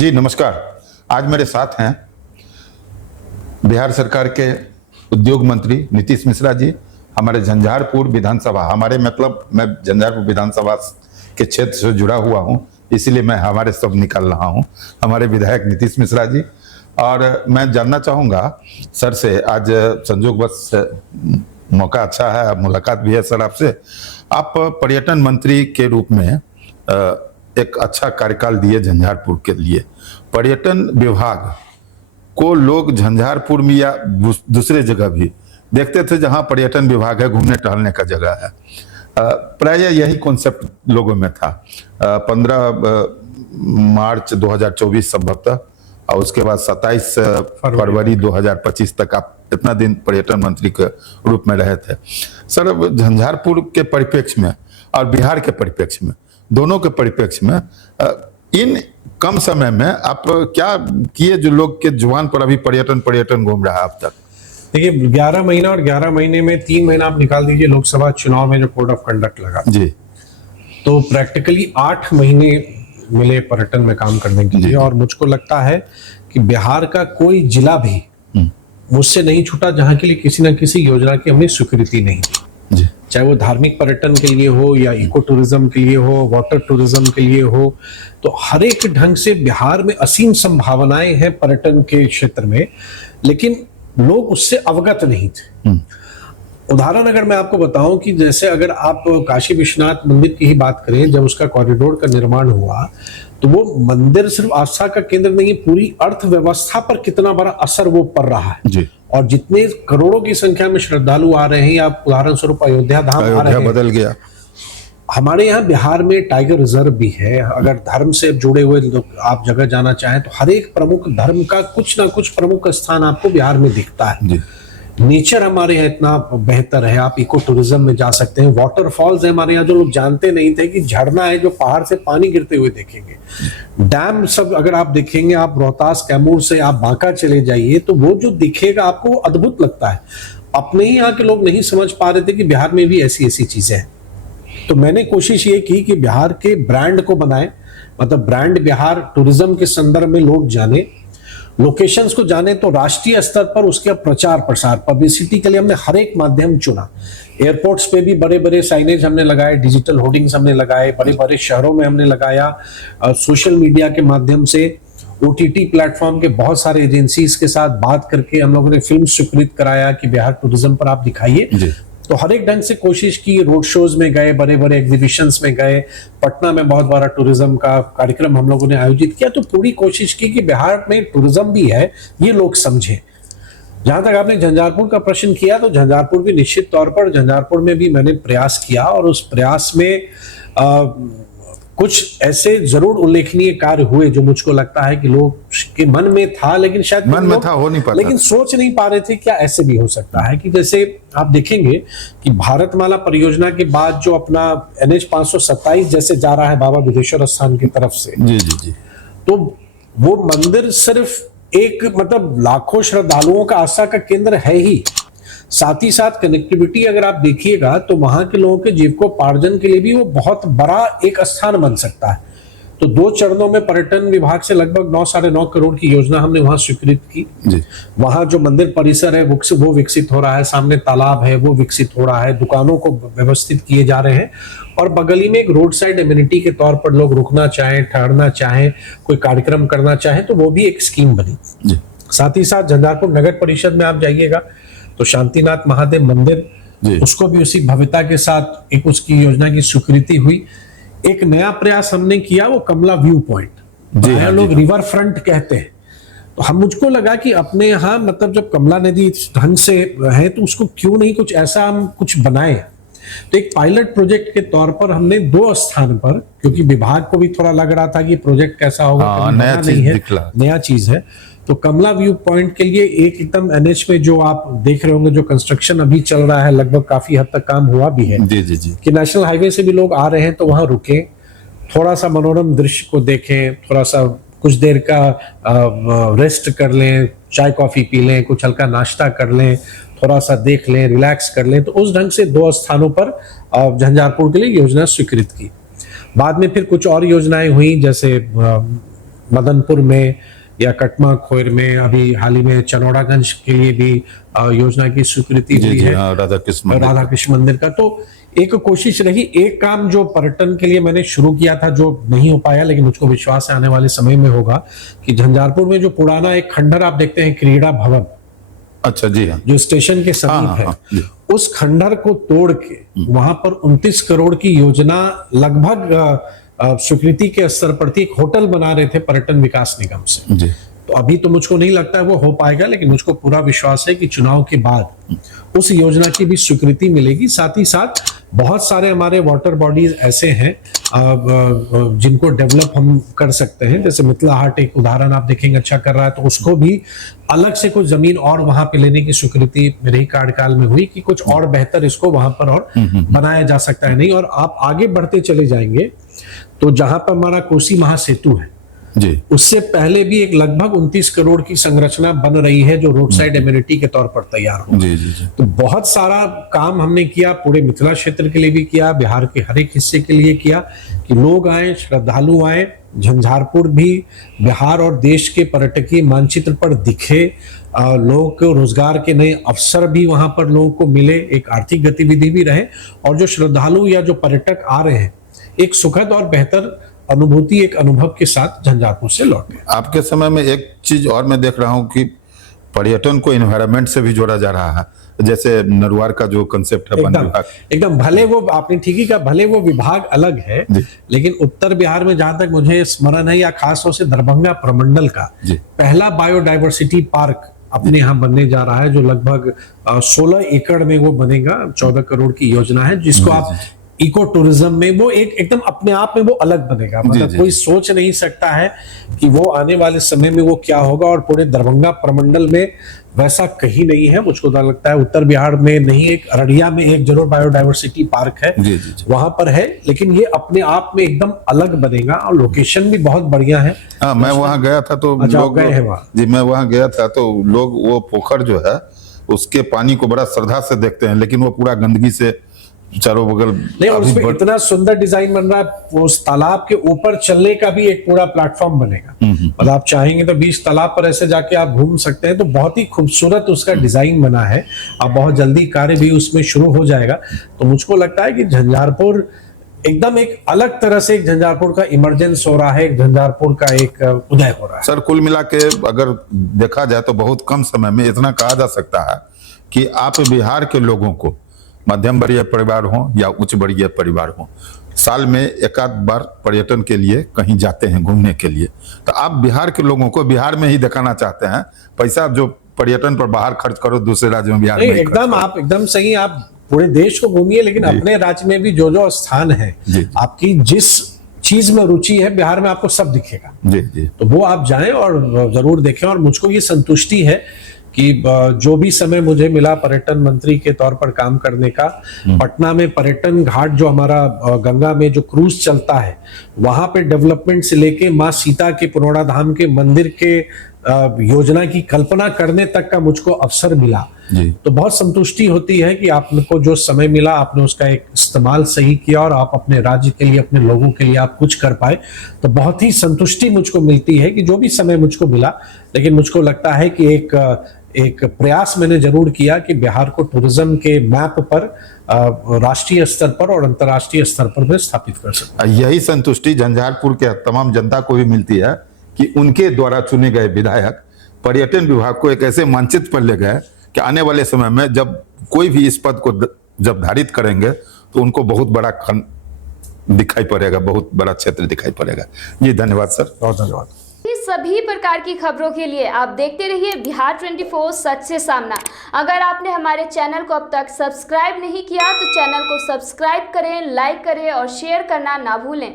जी नमस्कार। आज मेरे साथ हैं बिहार सरकार के उद्योग मंत्री नीतीश मिश्रा जी। हमारे झंझारपुर विधानसभा, मैं झंझारपुर विधानसभा के क्षेत्र से जुड़ा हुआ हूं, इसलिए मैं हमारे शब्द निकाल रहा हूं। हमारे विधायक नीतीश मिश्रा जी, और मैं जानना चाहूँगा सर से, आज संयोगवश मौका अच्छा है, मुलाकात भी है सर आपसे। आप पर्यटन मंत्री के रूप में एक अच्छा कार्यकाल दिए झंझारपुर के लिए। पर्यटन विभाग को लोग झंझारपुर में या दूसरे जगह भी देखते थे जहां पर्यटन विभाग है, घूमने टहलने का जगह है। प्राय यही कॉन्सेप्ट लोगों में था। 15 मार्च 2024 संभवतः, और उसके बाद 27 फरवरी 2025 तक आप इतना दिन पर्यटन मंत्री के रूप में रहे थे। सर, अब झंझारपुर के परिप्रेक्ष्य में और बिहार के परिप्रेक्ष्य में, दोनों के परिप्रेक्ष्य में, इन कम समय में आप क्या किए जो लोग के जुबान पर अभी पर्यटन घूम रहा है अब तक? देखिए, 11 महीना और 11 महीने में 3 महीना आप निकाल दीजिए लोकसभा चुनाव में जो कोड ऑफ कंडक्ट लगा जी, तो प्रैक्टिकली 8 महीने मिले पर्यटन में काम करने के लिए। और मुझको लगता है कि बिहार का कोई जिला भी मुझसे नहीं छूटा जहां के लिए किसी न किसी योजना की हमने स्वीकृति नहीं दी, चाहे वो धार्मिक पर्यटन के लिए हो या इको टूरिज्म के लिए हो, वाटर टूरिज्म के लिए हो। तो हर एक ढंग से बिहार में असीम संभावनाएं हैं पर्यटन के क्षेत्र में, लेकिन लोग उससे अवगत नहीं थे। उदाहरण अगर मैं आपको बताऊं कि जैसे अगर आप काशी विश्वनाथ मंदिर की ही बात करें, जब उसका कॉरिडोर का निर्माण हुआ तो वो मंदिर सिर्फ आस्था का केंद्र नहीं, पूरी अर्थव्यवस्था पर कितना बड़ा असर वो पड़ रहा है जी। और जितने करोड़ों की संख्या में श्रद्धालु आ रहे हैं, या उदाहरण स्वरूप अयोध्या धाम आ रहे हैं, बदल गया। हमारे यहाँ बिहार में टाइगर रिजर्व भी है। अगर धर्म से जुड़े हुए लोग आप जगह जाना चाहें तो हर एक प्रमुख धर्म का कुछ ना कुछ प्रमुख स्थान आपको बिहार में दिखता है जी। नेचर हमारे यहाँ इतना बेहतर है, आप इको टूरिज्म में जा सकते हैं। वाटरफॉल्स है हमारे यहाँ जो लोग जानते नहीं थे कि झरना है जो पहाड़ से पानी गिरते हुए देखेंगे। डैम सब अगर आप देखेंगे, आप रोहतास कैमूर से आप बांका चले जाइए तो वो जो दिखेगा आपको अद्भुत लगता है। अपने ही यहाँ के लोग नहीं समझ पा रहे थे कि बिहार में भी ऐसी ऐसी चीजें हैं। तो मैंने कोशिश ये की कि बिहार के ब्रांड को बनाए, मतलब ब्रांड बिहार टूरिज्म के संदर्भ में लोग जाने, लोकेशंस को जाने, तो राष्ट्रीय स्तर पर उसके प्रचार प्रसार पब्लिसिटी के लिए हमने हर एक माध्यम चुना। एयरपोर्ट्स पे भी बड़े बड़े साइनेज हमने लगाए, डिजिटल होर्डिंग्स हमने लगाए, बड़े बड़े शहरों में हमने लगाया, सोशल मीडिया के माध्यम से, ओटीटी प्लेटफॉर्म के बहुत सारे एजेंसीज के साथ बात करके हम लोगों ने फिल्म स्वीकृत कराया कि बिहार टूरिज्म पर आप दिखाइए। तो हर एक ढंग से कोशिश की, रोड शोज में गए, बड़े बड़े एग्जीबिशंस में गए, पटना में बहुत बड़ा टूरिज्म का कार्यक्रम हम लोगों ने आयोजित किया। तो पूरी कोशिश की कि बिहार में टूरिज्म भी है, ये लोग समझे। जहां तक आपने झंझारपुर का प्रश्न किया, तो झंझारपुर भी निश्चित तौर पर, झंझारपुर में भी मैंने प्रयास किया और उस प्रयास में कुछ ऐसे जरूर उल्लेखनीय कार्य हुए जो मुझको लगता है कि लोग के मन में था, लेकिन शायद मन में था, हो नहीं पाता, लेकिन सोच नहीं पा रहे थे क्या ऐसे भी हो सकता है। कि जैसे आप देखेंगे कि भारतमाला परियोजना के बाद जो अपना NH 527 जैसे जा रहा है बाबा बिदेश्वर स्थान की तरफ से, जी जी जी, तो वो मंदिर सिर्फ एक, मतलब लाखों श्रद्धालुओं का आस्था का केंद्र है ही, साथ ही साथ कनेक्टिविटी अगर आप देखिएगा तो वहां के लोगों के जीविकोपार्जन के लिए भी वो बहुत बड़ा एक स्थान बन सकता है। तो 2 चरणों में पर्यटन विभाग से लगभग 9-9.5 करोड़ की योजना हमने वहां स्वीकृत की। वहां जो मंदिर परिसर है वो विकसित हो रहा है, सामने तालाब है वो विकसित हो रहा है, दुकानों को व्यवस्थित किए जा रहे हैं, और बगल ही में एक रोड साइड एमिनिटी के तौर पर लोग रुकना चाहें, ठहरना चाहें, कोई कार्यक्रम करना चाहें तो वो भी एक स्कीम बनी। साथ ही साथ झंझारपुर नगर परिषद में आप जाइएगा तो शांतिनाथ महादेव मंदिर, उसको भी उसी भव्यता के साथ एक उसकी योजना की स्वीकृति हुई। एक नया प्रयास हमने किया, वो कमला व्यू पॉइंट, लोग रिवर फ्रंट कहते हैं। तो हम मुझको लगा कि अपने यहाँ, मतलब जब कमला नदी इस ढंग से है तो उसको क्यों नहीं कुछ ऐसा हम कुछ बनाए। तो एक पायलट प्रोजेक्ट के तौर पर हमने 2 स्थान पर, क्योंकि विभाग को भी थोड़ा लग रहा था कि प्रोजेक्ट कैसा होगा, नया चीज है, तो कमला व्यू पॉइंट के लिए एक एकदम NH में जो आप देख रहे होंगे जो कंस्ट्रक्शन अभी चल रहा है, लगभग काफी हद तक काम हुआ भी है जी, कि नेशनल हाईवे से भी लोग आ रहे हैं तो वहां रुके, थोड़ा सा मनोरम दृश्य को देखें, थोड़ा सा कुछ देर का रेस्ट कर लें, चाय कॉफी पी लें, कुछ हल्का नाश्ता कर लें, थोड़ा सा देख लें, रिलैक्स कर लें। तो उस ढंग से 2 स्थानों पर झंझारपुर के लिए योजना स्वीकृत की। बाद में फिर कुछ और योजनाएं हुई, जैसे मदनपुर में या कटमा खोर में, अभी हाल ही में चनौड़ागंज के लिए भी योजना की स्वीकृति हुई है, राधा कृष्ण मंदिर का। तो एक कोशिश रही, एक काम जो पर्यटन के लिए मैंने शुरू किया था जो नहीं हो पाया, लेकिन मुझको विश्वास है आने वाले समय में होगा, कि झंझारपुर में जो पुराना एक खंडर आप देखते हैं क्रीड़ा भवन, अच्छा जी हाँ, जो स्टेशन के समीप है, उस खंडर को तोड़ के वहां पर 29 करोड़ की योजना लगभग स्वीकृति के स्तर पर थी। एक होटल बना रहे थे पर्यटन विकास निगम से जी। तो अभी तो मुझको नहीं लगता है वो हो पाएगा, लेकिन मुझको पूरा विश्वास है कि चुनाव के बाद उस योजना की भी स्वीकृति मिलेगी। साथ ही साथ बहुत सारे हमारे वाटर बॉडीज ऐसे हैं जिनको डेवलप हम कर सकते हैं, जैसे मिथिला हाट एक उदाहरण आप देखेंगे अच्छा कर रहा है, तो उसको भी अलग से कुछ जमीन और वहां पे लेने की स्वीकृति मेरे ही कार्यकाल में हुई कि कुछ और बेहतर इसको वहां पर और बनाया जा सकता है। नहीं, और आप आगे बढ़ते चले जाएंगे तो जहां पर हमारा कोसी महासेतु है जी, उससे पहले भी एक लगभग 29 करोड़ की संरचना बन रही है जो रोड साइड एमिनिटी के तौर पर तैयार हो। जी जी जी। तो बहुत सारा काम हमने किया, पूरे मिथिला क्षेत्र के लिए भी किया, बिहार के हर एक हिस्से के लिए किया, कि लोग आए, श्रद्धालु आए, झंझारपुर भी बिहार और देश के पर्यटकीय मानचित्र पर दिखे, लोगों को रोजगार के नए अवसर भी वहां पर लोगों को मिले, एक आर्थिक गतिविधि भी रहे, और जो श्रद्धालु या जो पर्यटक आ रहे हैं एक सुखद और बेहतर अनुभूति, एक अनुभव के साथ झंझारपुर से लौटे। आपके समय में एक चीज और मैं देख रहा हूँ कि पर्यटन को एनवायरनमेंट से भी जोड़ा जा रहा है, जैसे नरवार का जो कंसेप्ट है वन विभाग, एकदम भले वो आपने ठीक ही कहा, भले वो विभाग अलग है, लेकिन उत्तर बिहार में जहां तक मुझे स्मरण है, या खास तौर से दरभंगा प्रमंडल का पहला बायोडाइवर्सिटी पार्क अपने यहाँ बनने जा रहा है, जो लगभग 16 एकड़ में वो बनेगा, 14 करोड़ की योजना है, जिसको आप इको टूरिज्म में वो एक एकदम अपने आप में वो अलग बनेगा। मतलब कोई सोच नहीं सकता है कि वो आने वाले समय में वो क्या होगा, और पूरे दरभंगा प्रमंडल में वैसा कहीं नहीं है। मुझको तो लगता है उत्तर बिहार में नहीं, एक अररिया में एक जरूर बायोडाइवर्सिटी पार्क है, वहां पर है, लेकिन ये अपने आप में एकदम अलग बनेगा, और लोकेशन भी बहुत बढ़िया है। हाँ, मैं वहां गया था तो लोग गए हैं वहां जी, मैं वहां गया था तो लोग वो पोखर जो है उसके पानी को बड़ा श्रद्धा से देखते हैं, लेकिन वो पूरा गंदगी से चारों बगल नहीं, और उसमें इतना सुंदर डिजाइन बन रहा है। उस तालाब के ऊपर चलने का भी एक पूरा प्लेटफॉर्म बनेगा, मतलब आप चाहेंगे तो बीच तालाब पर ऐसे जाके आप घूम सकते हैं। तो बहुत ही खूबसूरत उसका डिजाइन बना है, अब बहुत जल्दी कार्य भी उसमें शुरू हो जाएगा। तो मुझको लगता है कि झंझारपुर एकदम एक अलग तरह से, एक झंझारपुर का इमरजेंस हो रहा है, एक झंझारपुर का एक उदय हो रहा है। सर, कुल मिला के अगर देखा जाए तो बहुत कम समय में इतना कहा जा सकता है कि आप बिहार के लोगों को, मध्यम वर्गीय परिवार हो या उच्च वर्गीय परिवार हो, साल में एक आध बार पर्यटन के लिए कहीं जाते हैं घूमने के लिए, तो आप बिहार के लोगों को बिहार में ही दिखाना चाहते हैं। पैसा जो पर्यटन पर बाहर खर्च करो दूसरे राज्यों में, बिहार में एकदम आप एकदम सही, आप पूरे देश को घूमिए, लेकिन अपने राज्य में भी जो जो स्थान है, आपकी जिस चीज में रुचि है, बिहार में आपको सब दिखेगा। जी जी, तो वो आप जाएं और जरूर देखें। और मुझको ये संतुष्टि है कि जो भी समय मुझे मिला पर्यटन मंत्री के तौर पर काम करने का, पटना में पर्यटन घाट जो हमारा गंगा में जो क्रूज चलता है, वहां पे डेवलपमेंट से लेके माँ सीता के पुनौड़ा धाम के मंदिर के योजना की कल्पना करने तक का मुझको अवसर मिला। तो बहुत संतुष्टि होती है कि आपको जो समय मिला आपने उसका एक इस्तेमाल सही किया, और आप अपने राज्य के लिए, अपने लोगों के लिए आप कुछ कर पाए। तो बहुत ही संतुष्टि मुझको मिलती है कि जो भी समय मुझको मिला, लेकिन मुझको लगता है कि एक प्रयास मैंने जरूर किया कि बिहार को टूरिज्म के मैप पर राष्ट्रीय स्तर पर और अंतर्राष्ट्रीय स्तर पर भी स्थापित कर सकता। यही संतुष्टि झंझारपुर के तमाम जनता को भी मिलती है कि उनके द्वारा चुने गए विधायक पर्यटन विभाग को एक ऐसे मानचित्र पर ले गए कि आने वाले समय में जब कोई भी इस पद को जब धारित करेंगे तो उनको बहुत बड़ा दिखाई पड़ेगा, बहुत बड़ा क्षेत्र दिखाई पड़ेगा। जी धन्यवाद सर, बहुत धन्यवाद। सभी प्रकार की खबरों के लिए आप देखते रहिए बिहार 24 सच से सामना। अगर आपने हमारे चैनल को अब तक सब्सक्राइब नहीं किया तो चैनल को सब्सक्राइब करें, लाइक करें और शेयर करना ना भूलें।